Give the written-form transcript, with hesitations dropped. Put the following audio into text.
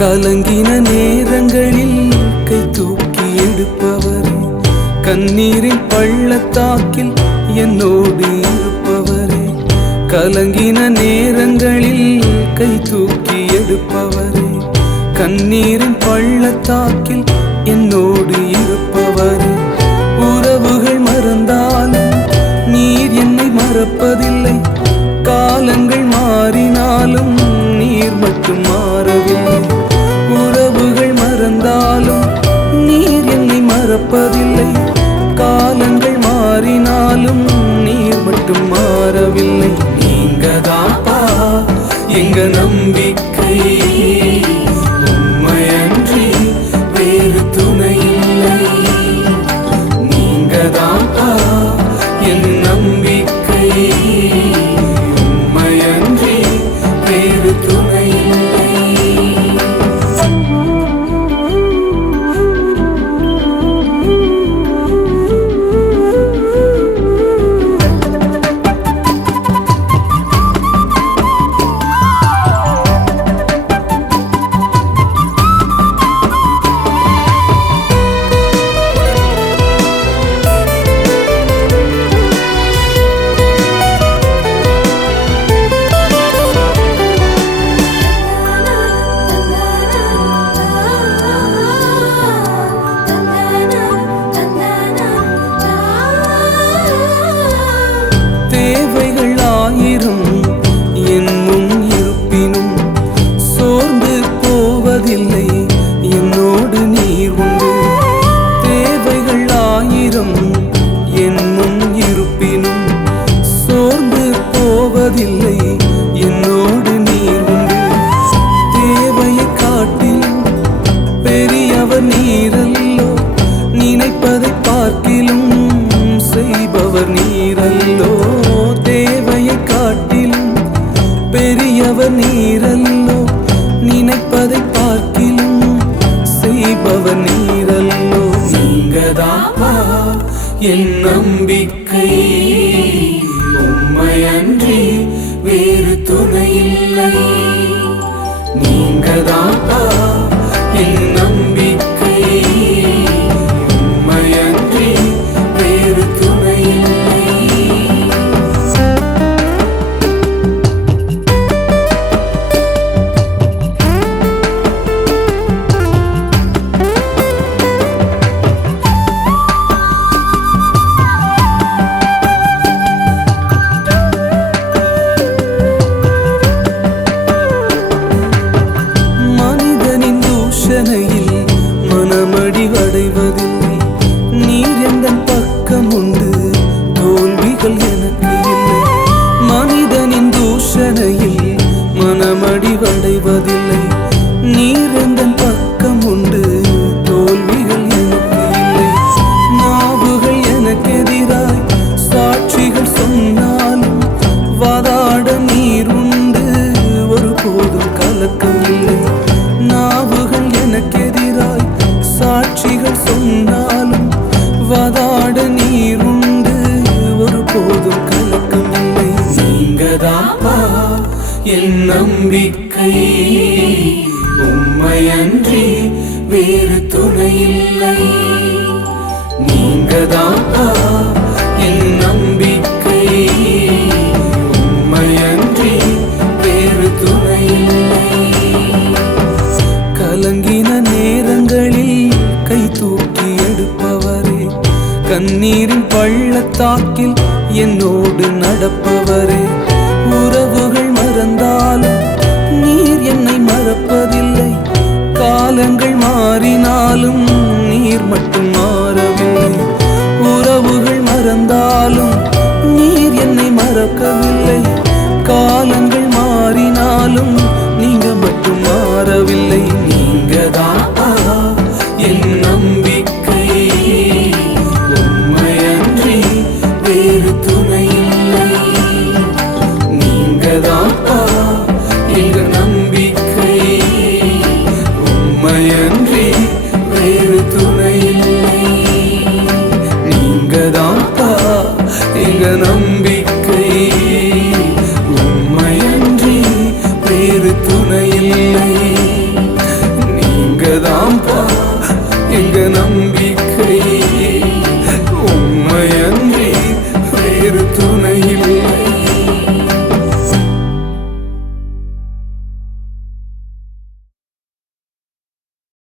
கலங்கின நேரங்களில் கை தூக்கி எடுப்பவரே, கண்ணீரின் பள்ளத்தாக்கில் என்னோடு இருப்பவரே. கலங்கின நேரங்களில் கை தூக்கி எடுப்பவரே, கண்ணீரின் பள்ளத்தாக்கில் என்னோடு இருப்பவரே. உறவுகள் மறந்தாலும் நீர் என்னை மறப்பதில்லை, காலங்கள் மாறினாலும் நீர் மட்டும் மாறவில்லை. உறவுகள் மறந்தாலும் நீர் என்னை மறப்பதில்லை, காலங்கள் மாறினாலும் நீர் மட்டும் மாறவில்லை. நீங்கதான்ப்பா எங்க நம்பிக்கை, உம்மையன்றி வேறு துணை இல்லை. நீங்கதான்ப்பா என் நம்பிக்கை, உம்மையன்றி வேறு துணை இல்லை. என் முன் இருப்பினும் சோர்ந்து போவதில்லை, என்னோடு நீர் உண்டு. தேவைகள் ஆயிரம் என் முன் இருப்பினும் சோர்ந்து போவதில்லை, என்னோடு நீர் உண்டு. தேவையை காட்டிலும் பெரியவர் நீரல்லோ, நினைப்பதை பார்க்கிலும் செய்பவர் நீரல்லோ. தேவையை காட்டிலும் பெரியவர் நீரல்லோ, நினைப்பதை பார்க்கிலும் செய்பவர் நீரல்லோ. நீங்கதான்ப்பா என் நம்பிக்கை, உம்மையன்றி வேறு துணை இல்லை. நீங்கதான்ப்பா என் நம்பிக்கை, உம்மையன்றி வேறு துணை இல்லை. மனமடிவடைவதில்லை, நீர் எந்தன் பக்கம் உண்டு, தோல்விகள் எனக்கு இல்லை. மனிதனின் தூஷணையில் மனமடிவடைவதில்லை, நீர் எந்தன் பக்கம் உண்டு, தோல்விகள் எனக்கு இல்லை. நாவுகள் எனக்கு எதிராய் சாட்சிகள் சொன்னாலும் வாதாட நீர் உண்டு, ஒருபோதும் கலக்கம் இல்லை. நாவுகள் எனக்கு எதிராய் சாட்சிகள் சொன்னாலும் வாதாட நீர் உண்டு, ஒருபோதும் கலக்கம் இல்லை. நீங்கதான்ப்பா என் நம்பிக்கை, உம்மையன்றி வேறு துணை இல்லை. நீங்கதான்ப்பா என் நம்பிக்கை, உம்மையன்றி வேறு துணை இல்லை. கலங்கின நேரங்களில் கை தூக்கி எடுப்பவரே, கண்ணீரின் பள்ளத்தாக்கில் என்னோடு நடப்பவரே. உறவுகள் மறந்தாலும் நீர் என்னை மறப்பதில்லை, காலங்கள் மாறினாலும் நீர் மட்டும் மாறவில்லை. உறவுகள் மறந்தாலும் நீர் என்னை மறக்கவில்லை, காலங்கள் மாறினாலும் நீங்க மட்டும் மாறவில்லை. நீங்கதான்ப்பா என் நம்பிக்கை, உம்மையன்றி வேறு துணை இல்லை. நீங்கதான்ப்பா எங்க நம்பிக்கை, உம்மையன்றி வேறு துணை இல்லை. நீங்கதான்ப்பா எங்க நம்பிக்கை.